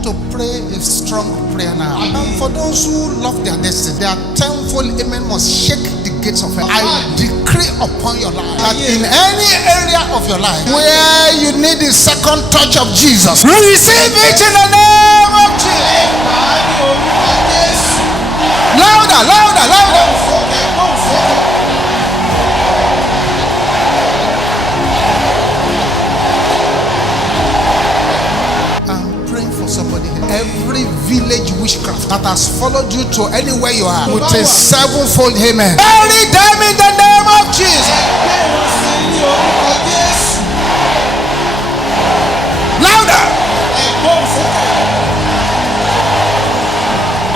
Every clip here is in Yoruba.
want to pray a strong prayer now. And for those who love their destiny, their tenfold amen must shake the gates of hell. I decree upon your life that in any area of your life where you need the second touch of Jesus, receive it in the name of Jesus. Louder, louder, louder. Somebody here. Every village witchcraft that has followed you to anywhere you are with a sevenfold amen, bury them in the name of Jesus. Louder.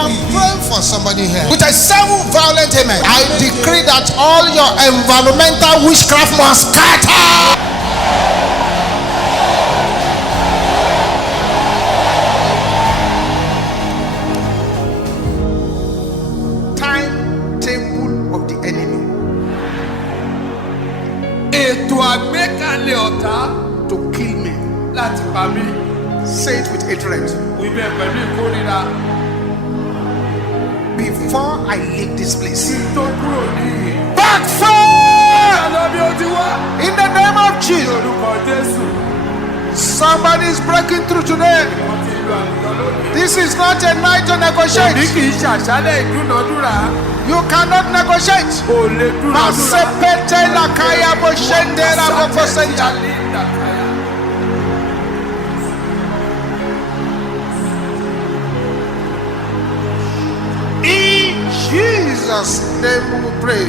I'm praying for somebody here with a seven violent amen. I decree that all your environmental witchcraft must scatter. To kill me. Say it with hatred. Before I leave this place, backfire in the name of Jesus. Somebody is breaking through today. This is not a night to negotiate. You cannot negotiate. In Jesus' name we pray.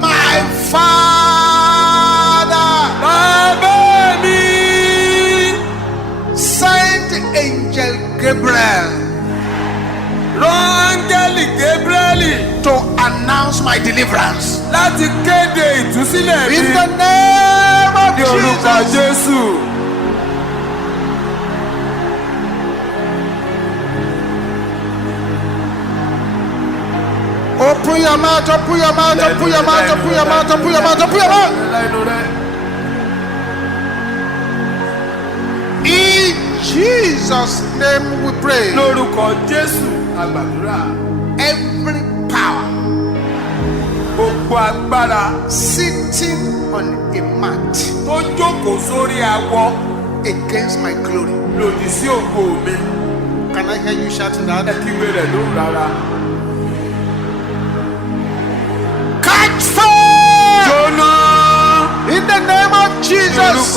My Father, send Angel Gabriel to announce my deliverance. In the name of Jesus. Open your mouth, open your mouth, open your mouth, open your mouth, open your mouth, open your mouth. In Jesus' name we pray. Every power sitting on a mat against my glory. Can I hear you shouting that? Catch fire! In the name of Jesus.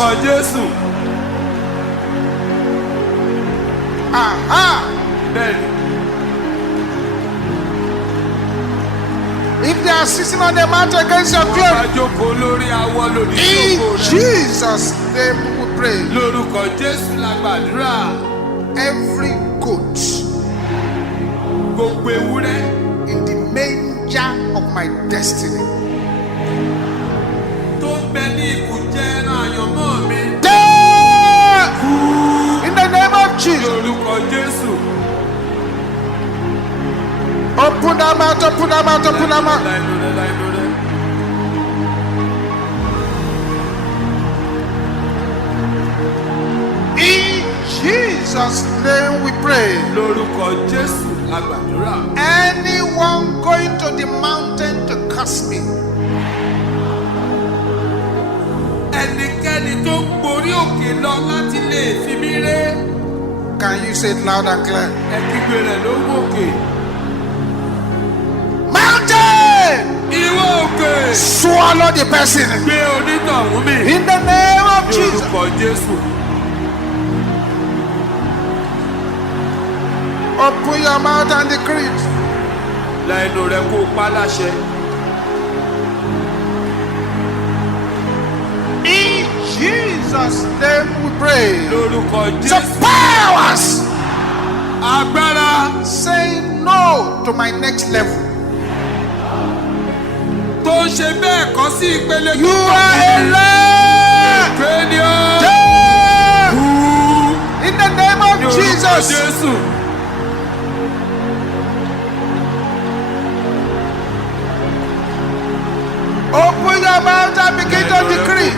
Aha! If they are sitting on the mat against your glory, in Jesus' name we pray. Every goat in the manger of my destiny, in the name of Jesus. Open them out, open them out, open them out. In Jesus' name we pray. Anyone going to the mountain to curse me, can you say it loud and clear? Mountain! Swallow the person. In the name of Jesus. Open your mouth and decree it. In Jesus' name we pray. The powers saying no to my next level. You are a liar. In the name of Jesus. Open your mouth and begin to decree.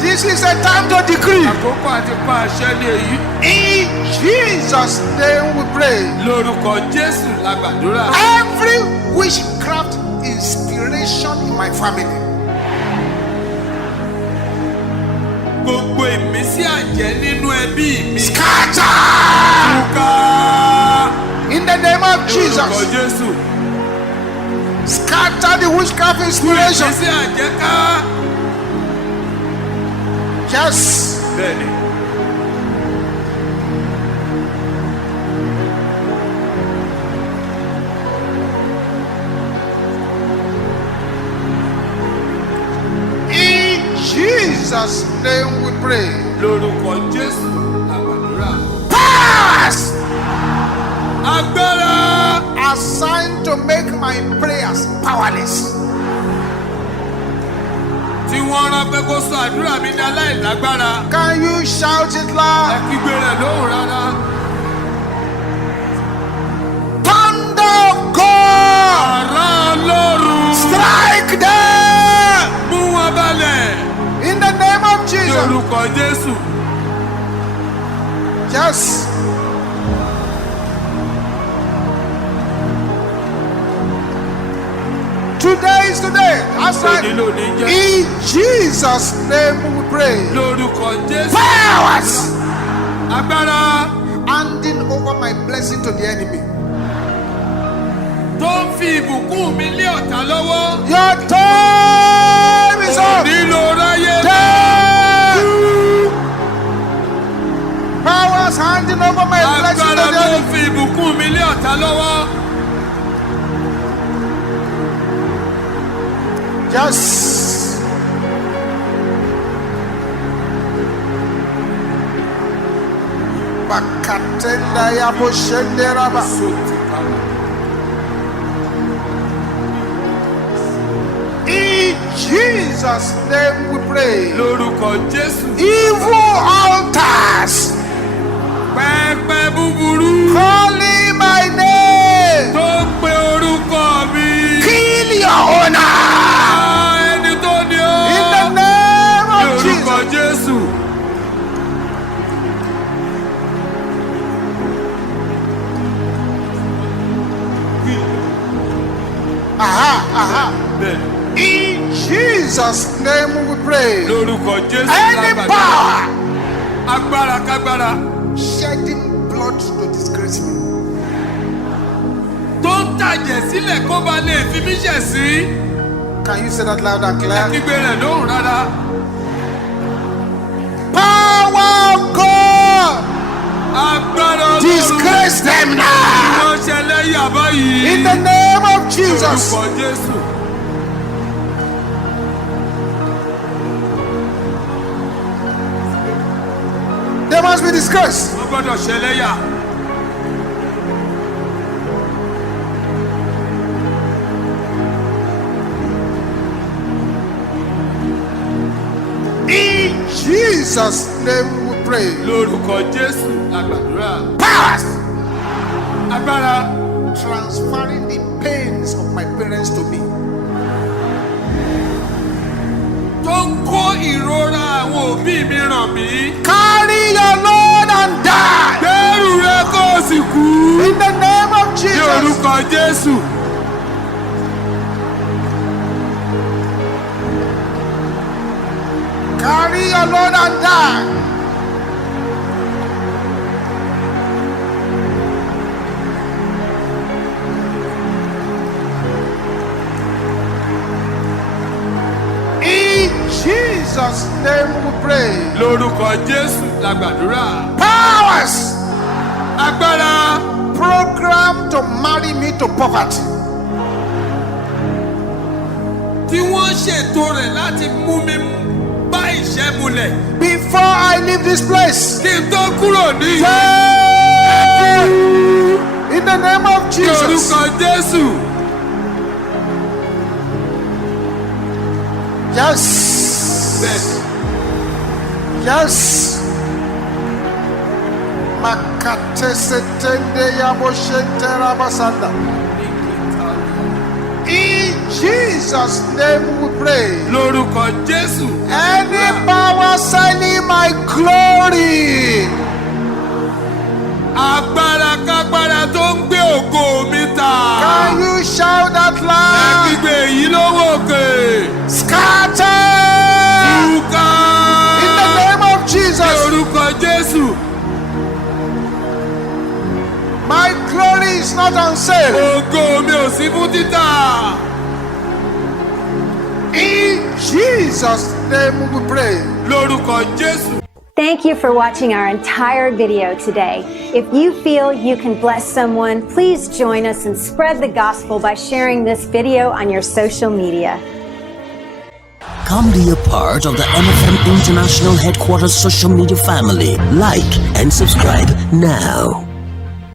This is a time to decree. Àkókò àti pa àṣẹ ní èyí. In Jesus' name we pray. Lórúkọ Jésù la gbàdúrà. Every witchcraft inspiration in my family. Gbogbo ìmísí àjẹ́ nínú ẹbí mi. Scatter! Túká. In the name of Jesus. Lórúkọ Jésù. Scatter the witchcraft inspiration. Ìmísí àjẹ́ ká. Yes. Bẹ́ẹ̀ni. In Jesus' name we pray. Lórúkọ Jésù la gbàdúrà. Powers Agbára. assigned to make my prayers powerless. Tí wọ́n rán pé kó sọ àdúrà mi ní aláìlágbára. Can you shout it Ẹ loud? kígbe rẹ̀ lóhùn rárá. Thunder of God, Àrá Ọlọ́run. strike them Mú wọn balẹ̀. in the name of Ní Jesus. orúkọ Jésù. Yes. Today is today. That's Òní right. lónìí jẹ́. In Jesus' name we pray. Lórúkọ Jésù. Powers Agbára handing over my blessing to the enemy. tó ń fi ìbùkún mi lé ọ̀tá lọ́wọ́. Your time is up. Nílò ráyé. Powers handing over my blessing to Agbára the tó ń enemy. fi ìbùkún mi lé ọ̀tá lọ́wọ́. Yes. Bakatenda ya boshenderaba. In Jesus' name we pray. Lórúkọ Jésù. Evil altars Pẹpẹ búburú calling my name. tó ń pe orúkọ mi. Kill your owner. Ẹni tó ní ó. In the name of Lórúkọ Jesus. Jésù. Aha. Bẹ́ẹ̀ni. In Jesus' name we pray. Lórúkọ Jésù. Any power Agbára kágbára shedding blood to disgrace me. tó ń tàjẹ̀ sílẹ̀ kó ba lè fi mí ṣẹ̀ sí. Can you say that loud and clear? Kígbe rẹ̀ lóhùn rárá. Power of God, Agbára Ọlọ́run. disgrace them now. Wọ́n ṣẹlẹ̀ yàbá yìí. In the name of Jesus. Lórúkọ Jésù. They must be disgraced. Wọ́n gbọ́dọ̀ ṣẹlẹ̀ yà. In Jesus' name we pray. Lórúkọ Jésù la gbàdúrà. Powers Agbára transferring the pains of my parents to me. tó ń kó ìrora àwọn òbí mi ràn mí. Carry your load and die. Gbẹ́rù rẹ kó o sì kú. In the name of Ní Jesus. orúkọ Jésù. Carry your load and die. In Jesus' name we pray. Lórúkọ Jésù la gbàdúrà. Powers Agbára programmed to marry me to poverty. tí wọ́n ṣètò rẹ̀ láti mú mi bá ìṣẹ́ mulẹ̀. Before I leave this place. Kí n tó kúrò ní In the name of Jesus. orúkọ Jésù. Yes. Yes. Makate setende ya boshente rabasanda. In Jesus' name we pray. Lórúkọ Jésù. Any power selling my glory. Agbára kágbára tó ń gbé ògo mi tà. Can you shout that Ẹ loud? kígbe èyí lówó òkè. Scatter! Túká. In the name of Jesus. Lórúkọ Jésù. My glory is not on sale. Ògo mi ò sí fún títà. In Jesus' name we pray. Lórúkọ Jésù. Thank you for watching our entire video today. If you feel you can bless someone, please join us and spread the gospel by sharing this video on your social media. Come be a part of the MFM International Headquarters social media family. Like and subscribe now.